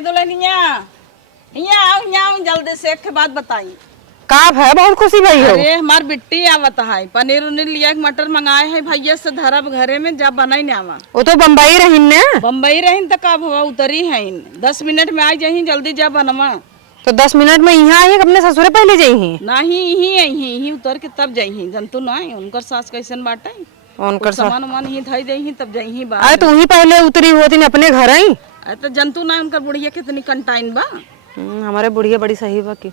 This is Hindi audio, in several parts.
दुल्हनिया यहाँ आओ जल्दी से एक बात बताई। का है बहुत खुशी भाई हो। अरे हमार बिट्टी आवत है, पनीर उनीर लिया मटर मंगाए है भैया से धरब घरे में जब बनाई ना आवा। वो तो बम्बई रहीन ने। बम्बई रहीन तो कब हुआ उतरी है 10 मिनट में आ जाही जल्दी जब बनवा। तो 10 मिनट में यहाँ आई अपने ससुरे पहले जाही नहीं यही उतर के तब जाही जंतु ना उनकर सास कैसन बाटे उनकर सामान उमान ही धई देही तब जाही बा। अरे तू ही पहले उतरी होती अपने घर आई। तो जंतु ना उनकर बुढ़िया कितनी कंटाइन बा। हमारे बुढ़िया बड़ी सही बा की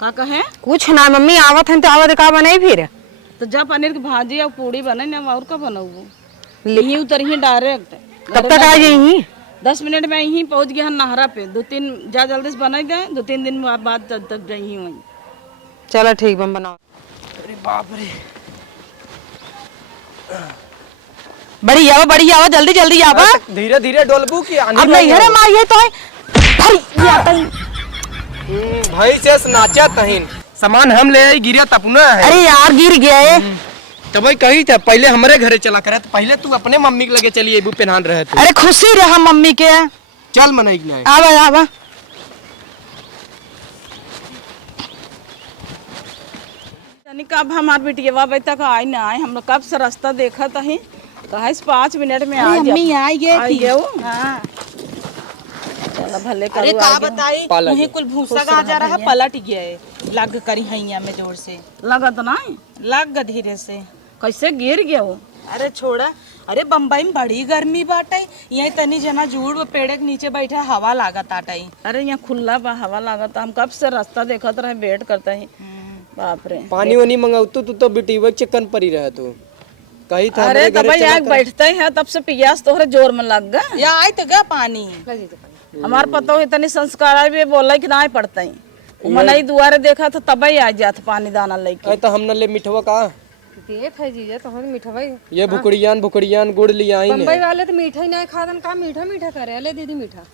का कहे कुछ ना मम्मी आवत है तो आवत का बनाई फिर तो जब पनीर की भाजी और पूड़ी बने ना और का बनाऊ यही उतर ही डायरेक्ट। कब तक आ जाही 10 मिनट में यहीं पहुंच गया नहरा पे 2-3 जा जल्दी से बनाई दे 2-3 दिन बाद तब जाही वहीं। चलो ठीक बम बनाओ। अरे बाप रे बड़ी आवा जल्दी जल्दी आवा। धीरे धीरे डोलबू की अब नहीं है माँ ये तो भाई से नाचा तहिन सामान हम ले आई गिरा तपना है। अरे यार गिर गया है। तो भाई कही था पहले हमारे घरे चला करे तो पहले तू अपने मम्मी के लगे चलिए बू पहनान रहे थे। अरे खुशी रहा मम्मी के चल मनाई ना आवा आवा। कब हमार बिटिया अभी तक आई ना आए हम लोग कब से रास्ता देखा था कहा 5 मिनट में आ मम्मी आई गए हाँ चलो भले अरे करू का बताई पाला मुझे कुल भूसा कहा जा रहा है पलट गया है लग करी हैया में जोर से लगा तो ना लग ग धीरे से कैसे गिर गया वो। अरे छोड़ा अरे बम्बई में बड़ी गर्मी बाटे यही तनी जना जुड़ पेड़ के नीचे बैठा हवा लागत आटाई। अरे यहाँ खुला बा हवा लागत हम कब से रास्ता देखत रहे वेट करते ही बाप रे। पानी वानी मंगाऊ तू तो बिटिया चिकन परी रहे तू कही था। अरे तब यहाँ बैठते हैं तब से पियास तोहरे जोर में लग गया या आय तो गा पानी हमारे पता हो इतनी संस्कार भी बोला कि ना पड़ता ही मनई दुआरे देखा था तब ही आ जात पानी दाना लेके। तो हम न ले मिठवा का देख है जीजा तो मीठा ये भुकड़ियान गुड़ लिया आई बम्बई वाले तो मीठा ही नहीं खादन का मीठा करे ले दीदी मीठा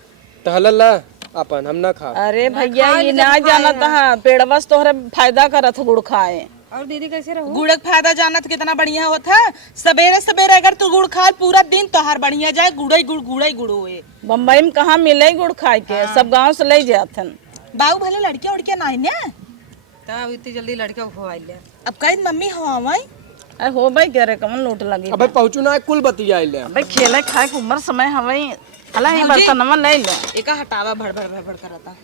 तो हल्ला अपन हम ना खा। अरे भैया ये ना जाना था पेड़ बस तोहरे फायदा करत गुड़ खाए। और दीदी कैसे रहो गुड़ का फायदा जानत कितना बढ़िया होता है सवेरे सवेरे अगर तू गुड़ खा पूरा दिन तोहार बढ़िया जाए गुड़ हुए। बम्बई में कहाँ मिले गुड़ खाए के सब गांव से ले जाथन। बाऊ भले लड़कियां उड़कियां नहीं ने तब इतनी जल्दी लड़का हुआ ले अब कहीं मम्मी हो हमारी अरे हो भाई कह रहे कमन लूट लगी अबे पहुंचू ना कुल बतिया ले भाई खेले खाए के उम्र समय हवाई हला ही बर्तन ले ले एक हटावा भड़ करता।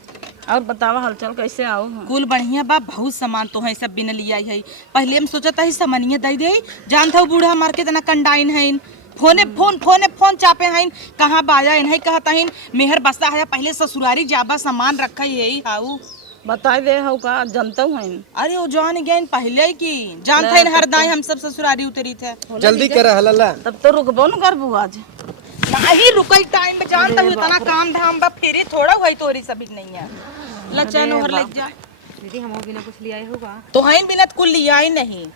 और बतावा हलचल कैसे आओ कुल बढ़िया बा बहुत सामान तो है सब बिन लिया है पहले हम सोचा था सामानिया दे दे जान था बूढ़ा मार के तना कंडाइन है फोन चापे हैं कहाँ बाजा इन्हें कहता है मेहर बसा है पहले ससुरारी जाबा सामान रखा यही हाउ बताई दे हो का जनता हूँ। अरे वो जान गए पहले की जानता है हरदाई हम सब ससुरारी उतरी थे जल्दी कर हल्ला तब तो रुकबो न करबू आज नहीं रुकई टाइम में जानता हूँ इतना काम धाम बा फिर थोड़ा हुई तोरी सभी नहीं है लचन ओहर लग जा दीदी हम बिना कुछ लिया होगा तो हैं बिना कुल लिया ही नहीं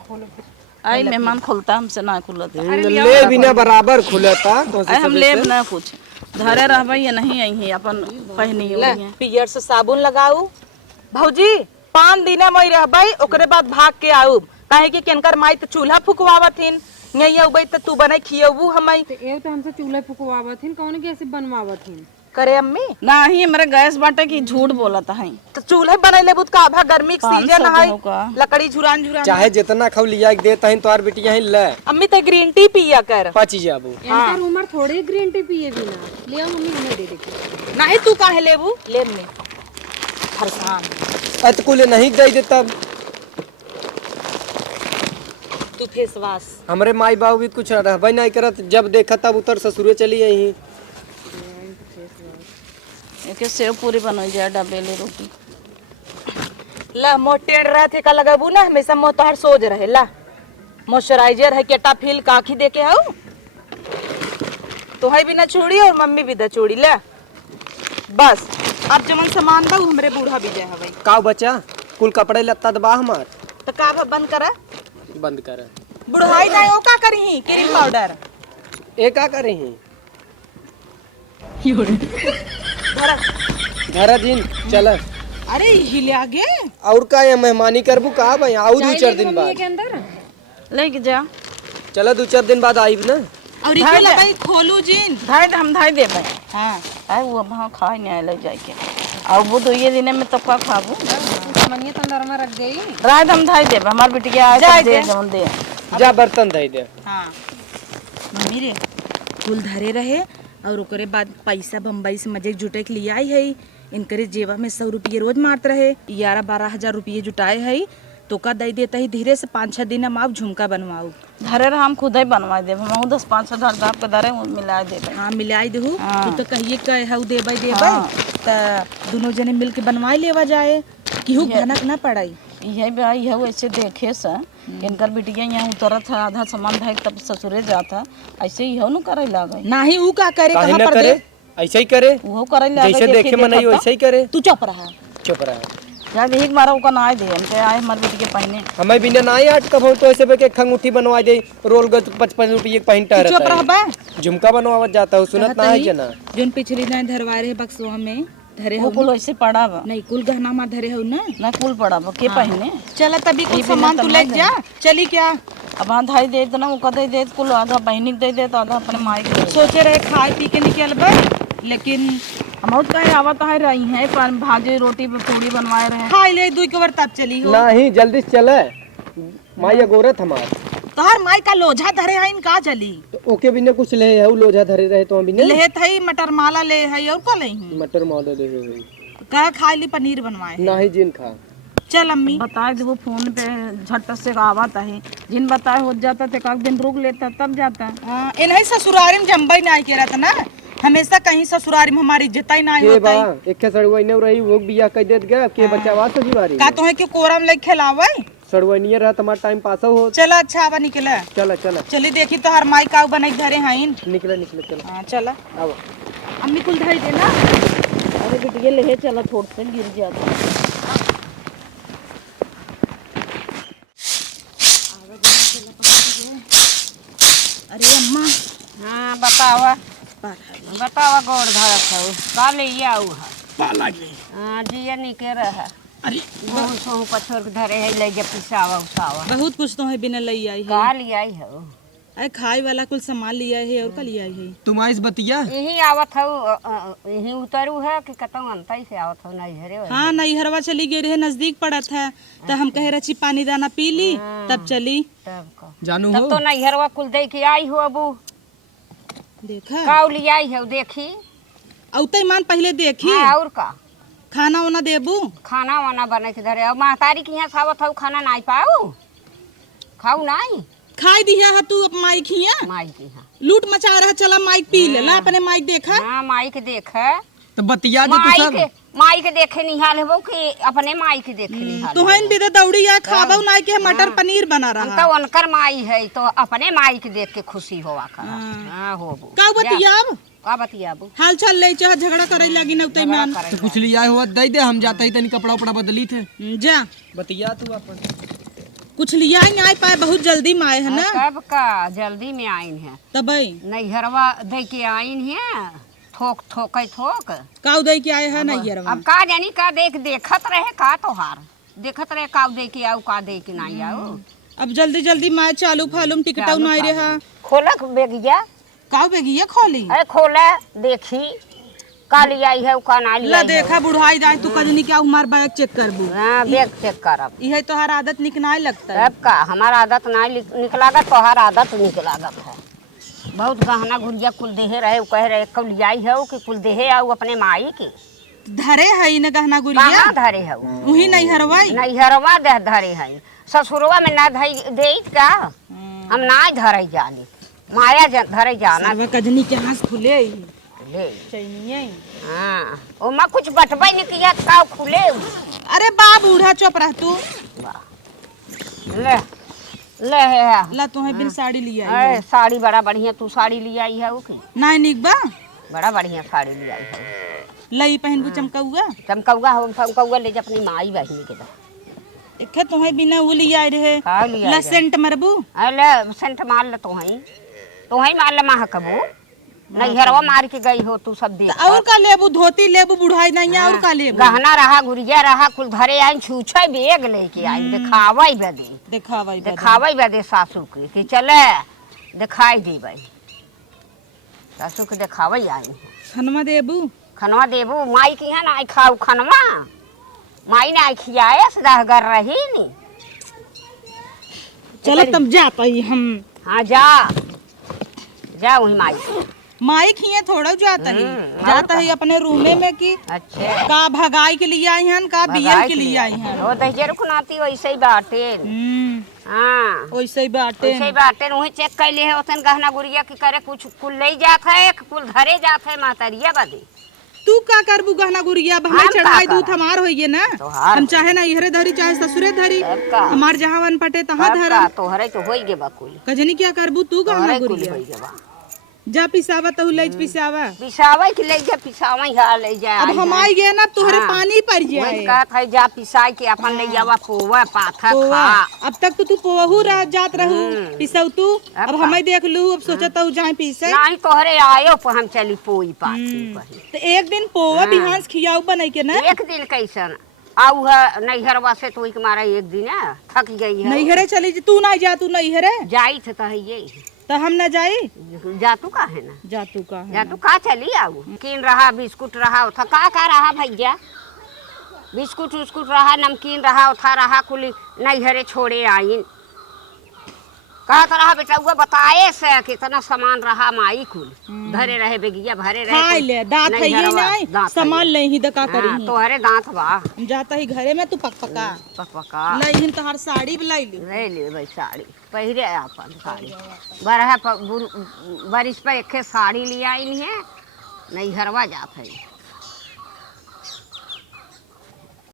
आई मेहमान खोलता हमसे ना खुलता ले बिना बराबर खुलता हम ले ना कुछ धरे रहबे या नहीं आई अपन पहनी पियर से साबुन लगाऊ भौजी 5 दिन में रहबे ओकरे बाद भाग के आऊ काहे कि केनकर माई त चूल्हा फुकवावथिन नहीं अबे त तू बने खियबू हमई तो ए तो हमसे चूल्हा फुकवावथिन कौन कैसे बनवावथिन करे अम्मी नहीं मेरे गैस बाटे की झूठ बोलता है तो चूल्हे बनाई लेबू का आभा गर्मी के सीजन है लकड़ी झुरान चाहे जितना खाऊ लिया देता है तोहार बिटिया ही ले अम्मी तो ग्रीन टी पिया कर पाची जाबू इनका उम्र थोड़ी ग्रीन टी पिए बिना ले मम्मी हमें दे दे नहीं तू काहे लेबू ले में फरसान अतकुल नहीं दे देता तू फेसवाश हमरे माई बाबू भी कुछ रहबे नहीं करत जब देखा तब उतर ससुरे चली आई एक सेव पूरी बनोई जाए डबेली रोटी ला मोटेड़ रहे थे का लगाबू ना हमेशा मोह तोहर सोच रहे ला मॉइस्चराइजर है केटा फील काखी दे के हाउ तो है भी ना छोड़ी और मम्मी भी दा छोड़ी ले बस अब जमन सामान बा हमरे बूढ़ा भी जाए हवे का बचा कुल कपड़े लत्ता दबा हमार तो का बंद करा बंद कर बुढ़ाई ना ओ का करही क्रीम पाउडर ए का करे हैं धरा दिन चल अरे हिले आगे और का ये मेहमानी करबू का भाई आऊ 2-4 दिन बाद के अंदर लेके जा चलो 2-4 दिन बाद आईब ना और इके लगाई खोलू जिन धाई हम धाई देबे हां है वो अब हाँ खा नहीं आए जाए के और वो 2 दिन में तब का खाबू सामान्य तो नरमा रख गई रात हम धाई देब हमार बिटिया आए जाए तब दे दे। जवन दे जा बर्तन दे दे। हाँ मम्मी रे कुल धरे रहे और ओकरे बाद पैसा बम्बई से मजे जुटे के लिए आई है इनकरे जेबा में 100 रुपये रोज मारत रहे 11-12 हजार रुपये जुटाए है तो का दे देता ही धीरे से 5-6 दिन हम आप झुमका बनवाऊ धरे रहा हम खुद ही बनवा देब हम 10-5 हजार दाब के धरे मिला देब हाँ मिलाई देहू हाँ। तू तो कहिए कहे हऊ देबै हाँ। त दोनों जने मिल के बनवाई लेवा जाए केहू भनक ना पड़ाई यही भाई यह ऐसे देखे से इनकर बिटिया यहाँ उतरत है आधा सामान भाई तब ससुरे जाता ऐसे ही न करे लागे नाही ऊ का करे काहे कहाँ ना पर करे दे ऐसे ही करे वो करे लागे जैसे देखे मन आई वैसे ही करे। तू चुप रहा चुप रहा यार एक बार ओका ना आए दे हम आए हमार बिटिया पहने हमें बिना ना आट कब हो तो ऐसे पे के खंगूठी बनवा दे रोल गज 55 रुपये पहन तू चुप रहता रहा है बा झुमका बनवावत जाता हूँ सुनत ना है जना जोन पिछली ना धरवाए रहे बक्सवा में धरे वो हो कुल ऐसे पड़ा बा नहीं कुल गहना में धरे हो ना ना कुल पड़ा बा के पहने चला तभी कुछ ई बिना सामान तू तब ले ना जा चली क्या अब हाँ धाई दे तो ना वो कदे दे कुल आधा बहनी दे दे तो आधा अपने माई के दे सोचे रहे खाए पी के निकल लेकिन हम तो कहे आवत है रही है पर भाजी रोटी पूड़ी बनवाए रहे खाई ले 2 के बार तब चली हो नहीं जल्दी से चले माया गोरत हमार तोहर माई का लोझा धरे है इनका चली तो ओके बिना कुछ ले है लोझा धरे रहे तो बिना ले थई मटर माला ले है और का ले मटर मौदा दे हुई का खाई ली पनीर बनवाए नहीं जिन खा चल अम्मी बताए थे वो फोन पे झट से आवत है जिन बताए हो जाता थे एक दिन रुक लेता तब जाता इन्हीं ससुरारी में जम्बई ना के रहता ना हमेशा कहीं ससुरारी में हमारी इज्जत ही ना के होता बा एक सड़वैने रही वो बिया कह देत गया के बच्चा वास ससुरारी का तो है कि कोरम ले खिलावे सड़वैनिया रहा तुम्हारा टाइम पास हो चला अच्छा आवा निकला चला चला चली देखी तो हर माई का बने घरे हैं निकले निकले चला हाँ चला आओ अम्मी कुल धरी देना अरे बिटिया ले चला थोड़ से गिर जाता अरे अम्मा हाँ बतावा बतावा गोड़ धरत हो का ले आऊ हाँ जिया निके रहा अरे बहु सोहू पछोर के धरे है ले जा पिसावा उसावा बहुत कुछ तो है बिना लई आई है का ले आई हो अरे खाए वाला कुल सामान लिया है और का लिया है तुम आइस बतिया यही आवत हो यही उतरू है कि कतौ अंतई से आवत हो नहीं झरे हाँ नहीं हरवा चली गई रहे नजदीक पड़ा था तो हम कहे रची पानी दाना पी ली तब चली तब का जानू तब हो तो नहीं हरवा कुल दे के आई हो अबू देखा काउ ले आई हो देखी औते मान पहले देखी हाँ और का खाना वाना देबू खाना वाना बने के धरे अब महतारी के यहाँ खावत हो खाना नहीं पाऊ खाऊ नहीं खाई दिया है तू अब माइक हिया माई के यहाँ लूट मचा रहा चला माइक पी ले ला अपने माइक देखा हाँ माई के देख तो बतिया दे तू सब माई के देखे निहाल हो कि अपने माई के देखे निहाल तो हन बिदा दौड़ी या खाबो ना के मटर पनीर बना रहा तो उनकर माई है तो अपने माई के देख के खुशी होवा कर हाँ हो का बतियाब का बतियाबू हाल चाल ले चाह झगड़ा करे लगी न उते मान तो कुछ लिया हुआ दे दे हम जाते ही तनी कपड़ा उपड़ा बदली थे जा बतिया तू अपन कुछ लिया ही नहीं पाए बहुत जल्दी में आए है ना कब का जल्दी में आइन है तबई नैहरवा दे के आइन है थोक थोक काउ दे के आए है नहीं यार अब का जानी का देखत रहे का तोहार देखत रहे का दे के आऊ का दे के नहीं आऊ अब जल्दी जल्दी माय चालू फालूम टिकटाऊ नहीं रहा खोलक बेगिया काउ बेगिया खोली अरे खोला देखी का ले आई है का ना ले ला देखा बुढ़ाई जाए तू कजनी क्या हमार बैग चेक करबू हाँ बैग चेक करब यह तोहार आदत निक नहीं लगता है अब का हमारा आदत ना निकलागत तोहार आदत निकलागत है बहुत गहना गुड़िया कुल देहे रहे कह रहे कल लियाई है कि कुल देहे आऊ अपने माई के धरे है न गहना गुड़िया कहाँ धरे है वही नहीं हरवाई नैहरवा दे धरे है ससुरवा में ना धई दे का हम ना धरे जाने माया धरे जाना सर्व कजनी के हाथ खुले ले चैनिए हाँ ओमा कुछ बटबे नहीं किया का खुले अरे बा बूढ़ा चुप रह तू ले ले ला तुम्हें बिन साड़ी लिया अरे साड़ी बड़ा बढ़िया तू साड़ी ले आई है ओके नहीं निक बा बड़ा बढ़िया साड़ी ले आई है लई पहन को चमकौआ चमकौआ हम चमकौआ ले जा अपनी माई बहनी के दा एक तुम्हें बिना वो लिया रहे का लिया ला सेंट मरबू अरे सेंट मार ले तो ही मार ले माह कबू नैहरवा मार के गई हो तू सब देख और का लेबू धोती लेबू बुढ़ाई नहीं और का लेबू गहना रहा गुड़िया रहा कुल धरे आई छूछे बेग लेके आई दिखावई बदे दिखावाई बदे सासू के कि चले दिखाई देबै सासू के दिखावई आई हनुमा देबू खनवा देबू माई की है ना खाऊ खनवा माई ने खियाए सदा कर रही नी। चलो तब जाता ही हम। हाँ जा वही माई माई खिए थोड़ा जाता है जाता है अपने रूमे में की अच्छा का भगाई के लिए आई हन का बियर के लिए आई हन। वो दहिजर को नाती वैसे ही बाटे। हाँ वैसे ही बाटे वैसे ही बाटे वही चेक कर ले होतन गहना गुड़िया की करे कुछ कुल ले जात है कुल धरे जात है मातरिया बदे। तू का करबू गहना गुड़िया भाई हम का चढ़ाई दूध करब? हमार होइए ना तोहार हम चाहे ना इहरे धरी चाहे ससुरे धरी सब का। हमार जहाँ वन पटे तहाँ धरा सबका तोहरे तो होई गे बकुल कजनी क्या करबू तू गहना तोहरे कुल गुड़िया होई गे बा जा पिसावा तू ले पिसावा पिसावे के ले जा पिसावे हा ले जा अब हम आई गए ना तोहरे हाँ। पानी पड़ वही जाए कहत है जा पिसाई के अपन ले जावा पोवा पाथा पोवा खा। अब तक तो तू पोवहू रह जात रहू पिसऊ तू अब का। हमें देख लू अब सोचत हूँ जाए पीसे नहीं तोहरे आयो पर हम चली पोई पाथी कही। तो एक दिन पोवा बिहान खियाऊ बनाई के ना एक दिन कैसन आऊ है नैहरवा से तो एक मारा एक दिन थक गई है नैहरे चली तू ना जा तू नैहरे जाई थे तो ये तो हम ना जाई जा तू का है ना जा तू का है जा तू का चली आऊ नमकीन रहा बिस्कुट रहा था का रहा भैया बिस्कुट उस्कुट रहा नमकीन रहा उठा रहा कुल नैहरे छोड़े आइन कहत रहा बेटा वो बताए से कितना सामान रहा माई कुल धरे रहे बेगिया भरे रहे खाई कुल ले दांत है ये नैहरवा, नहीं दांत सामान ले ही दका हाँ, करी तोहरे दांत बा हम जाता ही घरे में तू पका पका लईहिन तोहार साड़ी लाई ली ले ले भाई साड़ी पहिरे अपन साड़ी बरह बरिस पर एक साड़ी लिया इन है नैहरवा जात है